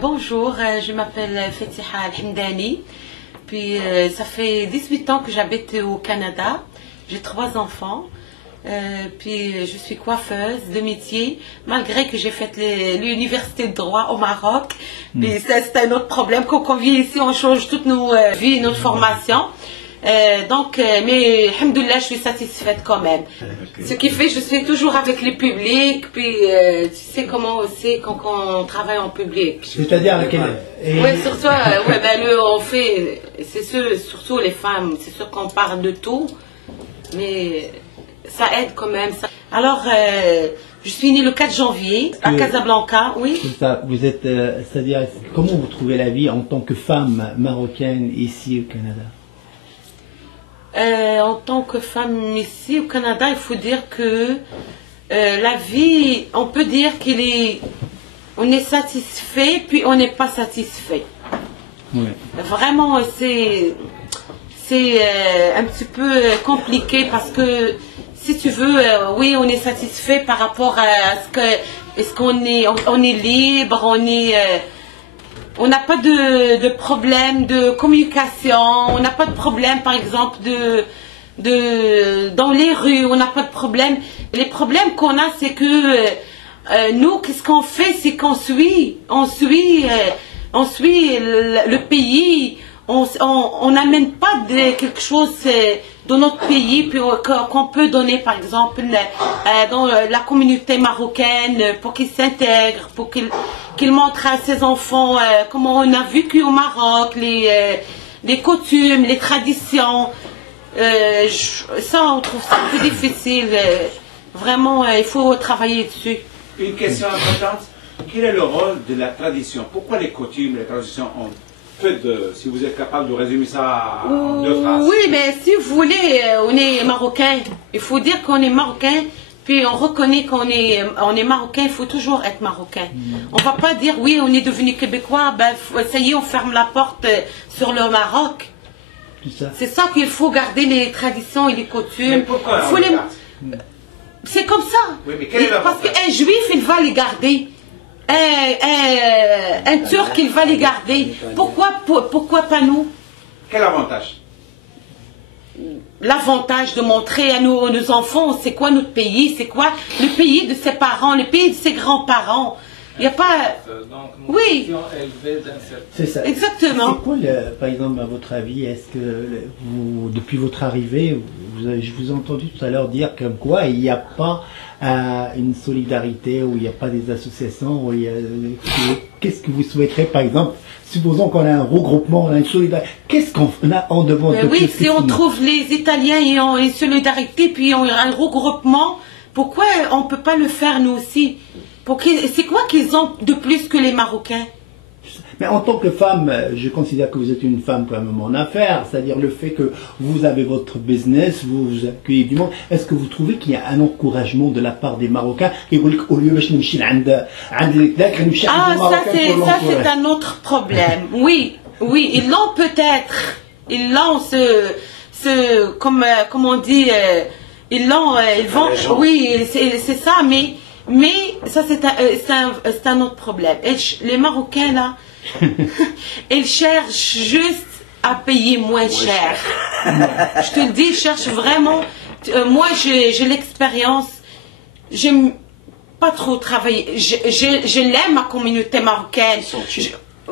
Bonjour, je m'appelle Fetiha Al-Hamdani, puis ça fait 18 ans que j'habite au Canada, j'ai 3 enfants, puis je suis coiffeuse de métier, malgré que j'ai fait l'université de droit au Maroc, puis ça c'est un autre problème, quand on vient ici on change toutes nos vies, notre formation. Mais alhamdoulilah, je suis satisfaite quand même. Ce qui fait que je suis toujours avec le public, puis tu sais comment c'est quand on travaille en public. C'est-à-dire oui, surtout, on fait, c'est sûr, surtout les femmes, c'est sûr qu'on parle de tout, mais ça aide quand même. Alors, je suis née le 4 janvier à Casablanca, oui. C'est ça, vous êtes, c'est-à-dire, comment vous trouvez la vie en tant que femme marocaine ici au Canada? En tant que femme ici au Canada, il faut dire que la vie, on peut dire on est satisfait, puis on n'est pas satisfait. Oui. Vraiment, c'est un petit peu compliqué parce que si tu veux, oui, on est satisfait par rapport à est-ce qu'on est libre, on n'a pas de problème de communication, on n'a pas de problème par exemple dans les rues, on n'a pas de problème. Les problèmes qu'on a, c'est que nous, qu'est-ce qu'on fait, c'est qu'on suit le pays, on n'amène pas quelque chose dans notre pays puis qu'on peut donner par exemple dans la communauté marocaine pour qu'ils s'intègrent, pour qu'ils montrent à ses enfants comment on a vécu au Maroc, les coutumes, les traditions. Ça, on trouve ça plus difficile. Vraiment, il faut travailler dessus. Une question importante. Quel est le rôle de la tradition? Pourquoi les coutumes, les traditions ont si vous êtes capable de résumer ça en 2 phrases. Oui, mais si vous voulez, on est marocain. Il faut dire qu'on est marocain, puis on reconnaît qu'on est marocain, il faut toujours être marocain. On ne va pas dire, oui, on est devenu québécois, ben, ça y est, on ferme la porte sur le Maroc. C'est ça qu'il faut garder les traditions et les coutumes. Mais pourquoi c'est comme ça. Oui, mais quel est parce qu'un juif, il va les garder. Un Turc, il va les garder. Pourquoi pas nous? Quel avantage? L'avantage de montrer à nos enfants c'est quoi notre pays, c'est quoi le pays de ses parents, le pays de ses grands-parents. Il n'y a pas... Oui. C'est ça. Exactement. C'est quoi, par exemple, à votre avis, est-ce que depuis votre arrivée, je vous ai entendu tout à l'heure dire comme quoi il n'y a pas une solidarité, où il n'y a pas des associations, qu'est-ce que vous souhaiterez, par exemple, supposons qu'on a un regroupement, on a une solidarité, qu'est-ce qu'on a en devant de oui, si on trouve les Italiens et ont une solidarité, puis ont un regroupement, pourquoi on ne peut pas le faire nous aussi? C'est quoi qu'ils ont de plus que les Marocains? Mais en tant que femme, je considère que vous êtes une femme quand même en affaires, c'est-à-dire le fait que vous avez votre business, vous accueillez du monde. Est-ce que vous trouvez qu'il y a un encouragement de la part des Marocains? Ça c'est un autre problème. Oui, ils l'ont peut-être. Ils l'ont comme on dit, ils vont. Oui, c'est ça, mais ça c'est un autre problème. Et les Marocains là, ils cherchent juste à payer moins cher. Je te le dis, ils cherchent vraiment. Moi j'ai l'expérience. J'aime pas trop travailler. Je l'aime, ma communauté marocaine.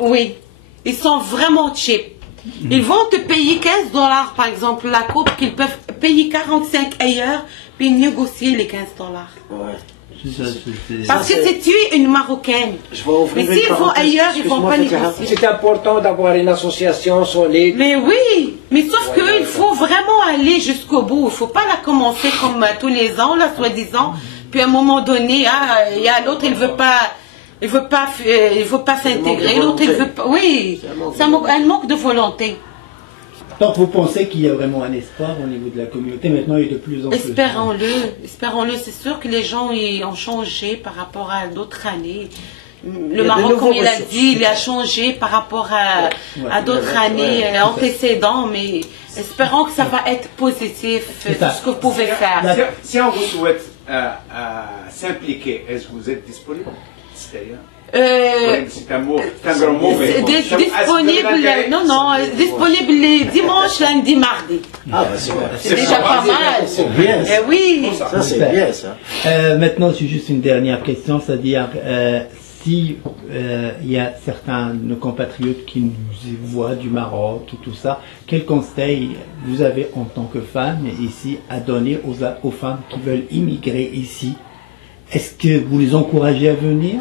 Oui, ils sont vraiment cheap. Ils vont te payer 15 $ par exemple la coupe, qu'ils peuvent payer 45 ailleurs, puis négocier les 15 $. Ouais. Parce que c'est tu es une Marocaine. Mais s'ils vont ailleurs, ils ne vont pas négocier. C'est important d'avoir une association solide. Mais oui, mais sauf qu'il faut vraiment aller jusqu'au bout. Il ne faut pas la commencer comme tous les ans, là, soi-disant. Puis à un moment donné, il y a l'autre, il ne veut pas s'intégrer. L'autre, il veut pas. Oui, c'est un manque de volonté. Donc vous pensez qu'il y a vraiment un espoir au niveau de la communauté maintenant et de plus en plus. Espérons-le. C'est sûr que les gens ils ont changé par rapport à d'autres années. Le Maroc, comme il a dit, il a changé par rapport à d'autres années antécédentes, mais espérons que ça va être positif, tout ce que vous pouvez faire. Si on vous souhaite s'impliquer, est-ce que vous êtes disponible? C'est-à-dire c'est un grand mot, mais disponible les dimanches, lundi, mardi. Ah, bah c'est déjà pas mal. C'est bien. Oui. Ça, c'est bien, ça. Maintenant, c'est juste une dernière question, c'est-à-dire si il y a certains de nos compatriotes qui nous voient du Maroc et tout ça, quel conseil vous avez en tant que femme ici à donner aux femmes qui veulent immigrer ici? Est-ce que vous les encouragez à venir?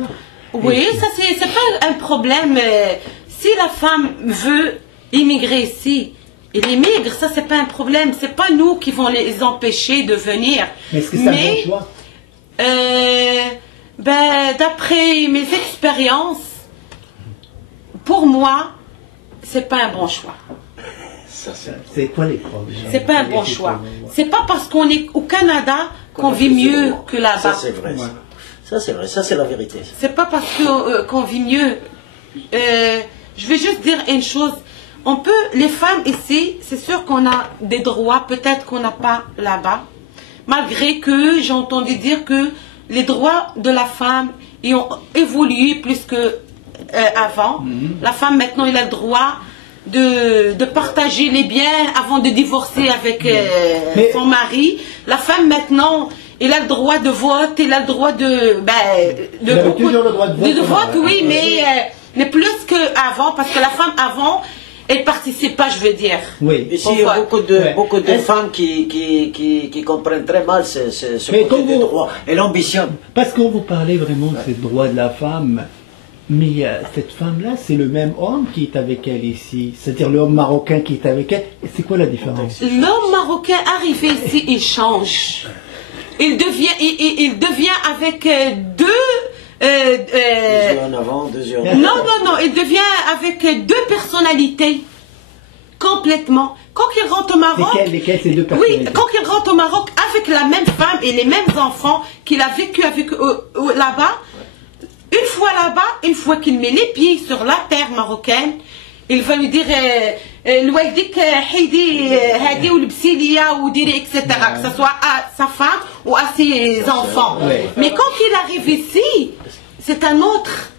Oui, ça c'est pas un problème. Si la femme veut immigrer ici, elle immigre, ça c'est pas un problème. C'est pas nous qui vont les empêcher de venir. Mais est-ce que c'est un bon choix? D'après mes expériences, pour moi, c'est pas un bon choix. C'est quoi les problèmes? C'est pas un bon choix. C'est pas parce qu'on est au Canada qu'on vit mieux que là-bas. Ça c'est vrai. Ouais. Ça c'est vrai, ça c'est la vérité. C'est pas parce qu'on vit mieux. Je vais juste dire une chose. On peut, les femmes ici, c'est sûr qu'on a des droits, peut-être qu'on n'a pas là-bas. Malgré que j'ai entendu dire que les droits de la femme ils ont évolué plus que avant. La femme maintenant, elle a le droit de partager les biens avant de divorcer avec son mari. La femme maintenant, elle a le droit de vote, elle a le droit de toujours le droit de vote, oui, mais plus qu'avant, parce que la femme avant, elle participe pas, je veux dire. Oui. Ici, il y a beaucoup de femmes qui comprennent très mal ce côté des droits et l'ambition. Parce qu'on vous parlait vraiment de ces droits de la femme, mais cette femme-là, c'est le même homme qui est avec elle ici, c'est-à-dire l'homme marocain qui est avec elle. C'est quoi la différence? L'homme marocain arrivé ici, il change. Il devient avec deux yeux en avant, 2 yeux en avant. Non, il devient avec 2 personnalités. Complètement. Quand il rentre au Maroc... Lesquelles ces 2 personnalités? Oui, quand il rentre au Maroc avec la même femme et les mêmes enfants qu'il a vécu avec là-bas, une fois qu'il met les pieds sur la terre marocaine, il va lui dire الوالدك حيدي هذه ولبسي ou dire etc. Que ce soit à sa femme ou à ses enfants. Mais quand il arrive ici, c'est un autre,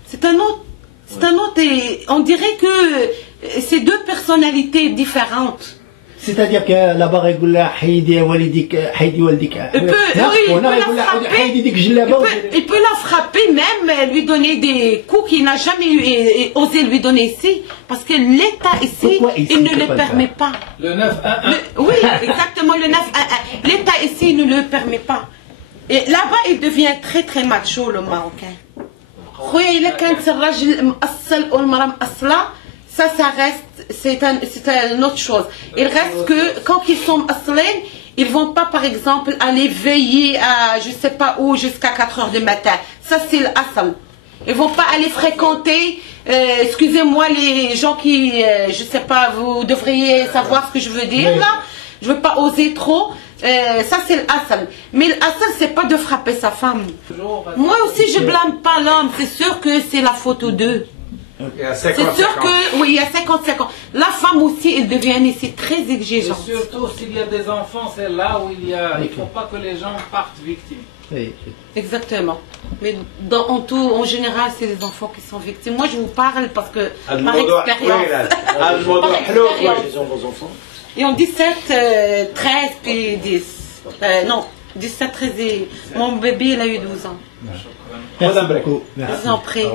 on dirait que c'est 2 personnalités différentes. C'est-à-dire que là-bas, il peut la frapper, même lui donner des coups qu'il n'a jamais osé lui donner ici, parce que l'État ici, il ne le permet pas. Le 9-1-1. Oui, exactement, le 9-1-1. L'État ici ne le permet pas. Et là-bas, il devient très très macho, le Marocain. Ça reste, c'est une autre chose. Il reste que quand ils sont asselés, ils vont pas, par exemple, aller veiller à, je sais pas où, jusqu'à 4 heures du matin. Ça, c'est l'assal. Ils vont pas aller fréquenter, excusez-moi les gens qui, je sais pas, vous devriez savoir ce que je veux dire là. Je veux pas oser trop. Ça, c'est l'assal. Mais l'assal, c'est pas de frapper sa femme. Moi aussi, je blâme pas l'homme. C'est sûr que c'est la faute aux 2. C'est sûr que, oui, il y a 50-50. La femme aussi, elle devient ici très exigeante. Et surtout, s'il y a des enfants, c'est là où il ne faut pas que les gens partent victimes. Oui. Exactement. Mais en général, c'est les enfants qui sont victimes. Moi, je vous parle parce que, par expérience. Et en 17, 13, puis 10. Non, 17, 13 et... Mon bébé, il a eu 12 ans. Merci beaucoup. Je vous en prie.